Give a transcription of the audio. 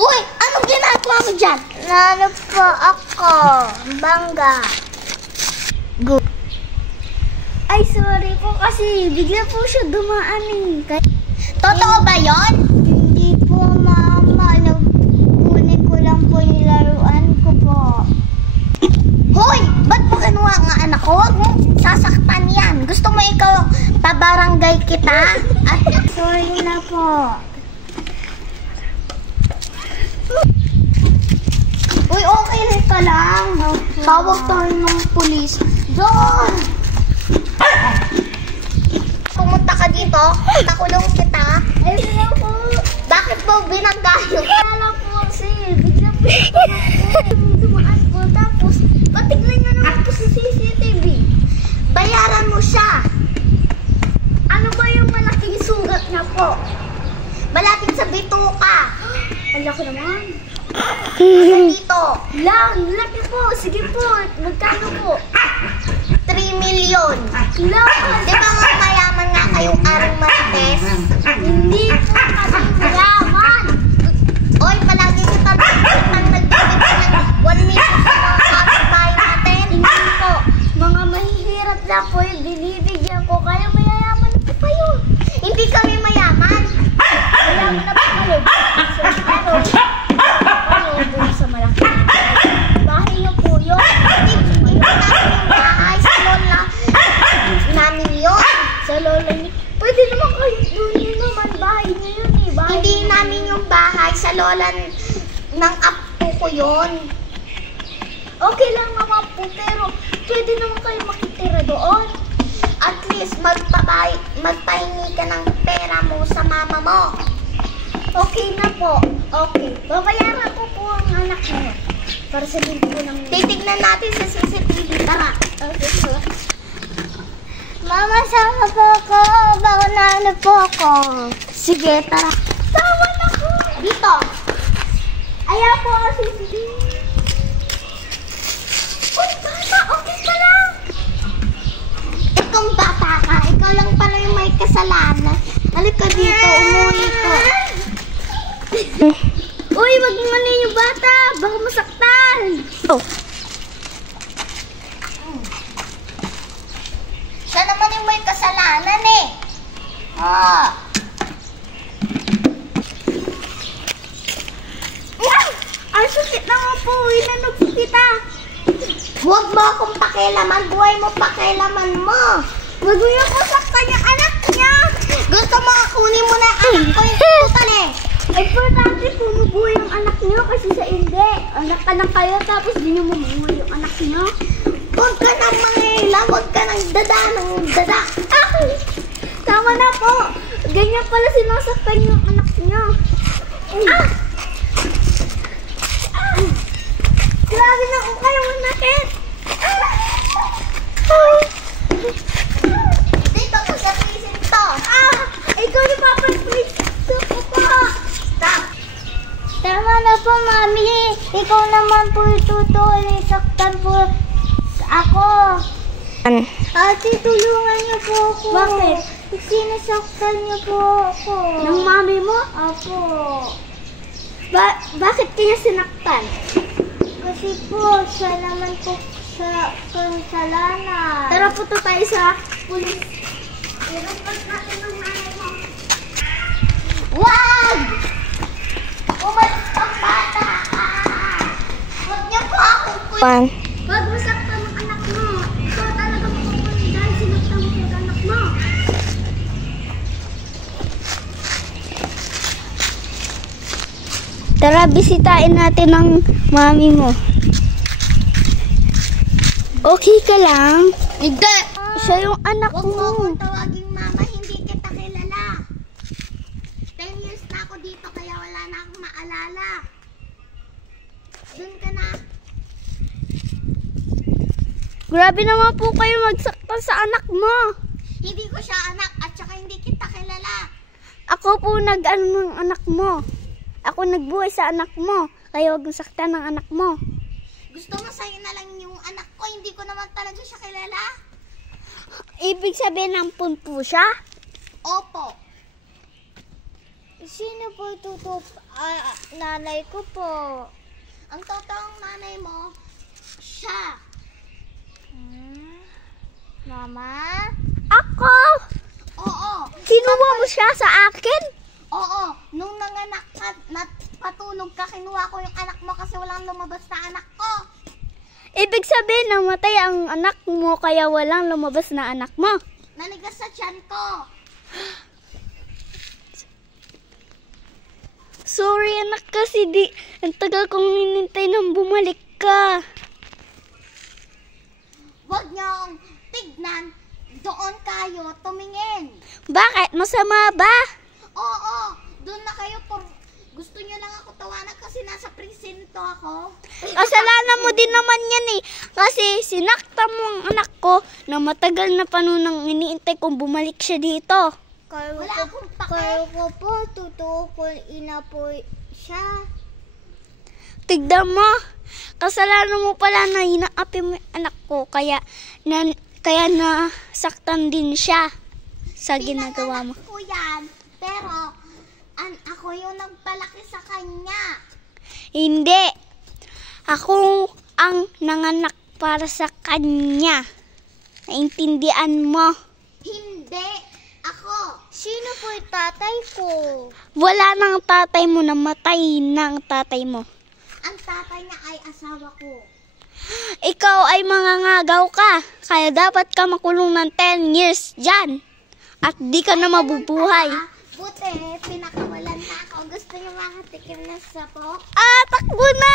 Uy, anong ginagawa mo dyan? Nano po ako. Bangga. Good. Ay, sorry po kasi bigla po siya dumaan eh. Totoo ba yon? Hindi po, mama. Kunin ko lang po yung laruan ko po. Hoy, ba't mo kinuha ang anak ko? Huwag mong sasaktan yan. Gusto mo ikaw pabarangay kita? At Sorry na po. uy, okay rin ka lang. Tawag tayo ng pulis. John! Pumunta ka dito, nakulong kita. Ay, wala po. Bakit mo binanggayo? Wala lang po kasi bigla po dumaan po. Tapos, patignan nyo naman po sa CCTV. Bayaran mo siya. Ano ba yung malaking sugat na po? Malapit sa bituka. Ang laki naman. Dito, Laki po. Sige po. Magkano po? 3 million. Lakas. Di ba nga mayaman nga kayong arang marites? Hindi po kami mayaman. Oy, palagi kita nang nagbibigay ng 1 million sa mga kapitbahay natin. Hindi po. Mga mahihirap lang po yung binibigyan ko. Kaya mayayaman po kayo. Hindi kami mayaman. Mayaman na po kayo. Pero, doon sa malaki. Bahay niyo po yun. Hindi namin yung bahay sa lola namin yun. Sa lola niyo. Pwede naman kayo doon yun naman. Bahay niyo yun eh. Hindi namin yung bahay sa lola ng apo ko yun. Okay lang naman po. Pero, pwede naman kayo makitira doon. At least magpahingi ka ng pera mo sa mama mo. Okay na po. Okay. Babayaran ko po ang anak niyo. Para sa ko ng... Titignan natin sa CCTV. Tara. Okay po. Mama, sama po ako. Baka naano po ako. Sige, tara. Sama na ko. Dito. Ayaw po ako CCTV. Uy, bata. Okay ka lang. Ikaw bata ka. Ikaw lang pala yung may kasalanan. Halika dito. Umuli ka. Uy, wag mo na yung bata. Baka masaktan. Oh. Siya naman yung may kasalanan eh. Oh. Ang sakit naman po. Inanog kita. Huwag mo akong pakialaman. Buhay mo pakialaman mo. Wag mo yung masaktan yung anak niya. Gusto mo kunin mo na ang anak ko yung tututan eh. Importante po mabuhay yung anak niyo kasi sa hindi. Anak ka lang kayo tapos di niyo mabuhay yung anak niyo. Huwag ka nang mangilam. Huwag ka nang dada ng dada. Tama na po. Ganyan pala sinasaktan yung anak niyo. Grabe na kung kayo manakit. Dito ko sa pisin to. Ikaw ni Papa please. Suko po. Stop. Tama na po, Mami. Ikaw naman po itutuloy. Saktan po ako. Ate, tulungan niyo po ako. Bakit? Sinasaktan niyo po ako. Ng mami mo? Apo. Bakit kanya sinaktan? Kasi po, siya naman po sa kasalanan. Tara po tayo sa pulis. Irupas natin ng nanay mo. Wag! Umalis kang bata ka! Huwag niyo po akong kuya. Wag masaktan ang anak mo. Ikaw talaga makukulit dahil sinaktan mo yung anak mo. Tara, bisitahin natin ang mami mo. Okay ka lang? Hindi! Siya yung anak Huwag mo. mo akong tawaging mama, hindi kita kilala. 10 years na ako dito kaya wala na akong maalala. Doon ka na. Grabe naman po kayo magsaktan sa anak mo. Hindi ko siya anak at saka hindi kita kilala. Ako po nag-ano ng anak mo. Ako nagbuhay sa anak mo. Kaya huwag mong saktan ng anak mo. Gusto mo sa'yo na lang yung anak ko, hindi ko naman talaga siya kilala. Ibig sabihin ng po siya? Opo. po nanay ko po. Ang totoong nanay mo, siya. Mama? Ako? Oo. Kinuha mo siya sa akin? Oo. Nung nanganak ka, patulog ka, kinuha ko yung anak mo kasi walang lumabas na anak ko. Ibig sabihin, namatay ang anak mo kaya walang lumabas na anak mo. Nanigas sa tiyan ko. Sorry anak kasi ang tagal kong hinintay nang bumalik ka. Huwag niyong tignan. Doon kayo tumingin. Bakit? Masama ba? Oo. Doon na kayo. Gusto niyo lang ako tawanan kasi nasa presinto ako. Kasalanan mo din naman yan eh. Kasi sinakta mo ang anak ko na matagal na panahon nang iniintay kong bumalik siya dito. Wala akong pake. Kaya ko po, totoo ko ina po siya. Tignan mo, kasalanan mo pala na hinaapi mo yung anak ko, kaya nasaktan din siya sa ginagawa mo. Pinanganak ko yan, pero ako yung nagpalaki sa kanya. Hindi, ako ang nanganak para sa kanya. Naintindihan mo? Hindi. Ako. Sino po yung tatay ko? Wala nang tatay mo, namatay ng tatay mo. Ang tatay niya ay asawa ko. Ikaw ay mangangagaw ka, kaya dapat ka makulong ng 10 years dyan. At di ka na mabubuhay. Buti, pinakawalan na ako. Gusto niyo makatikim na sapok? Takbo na!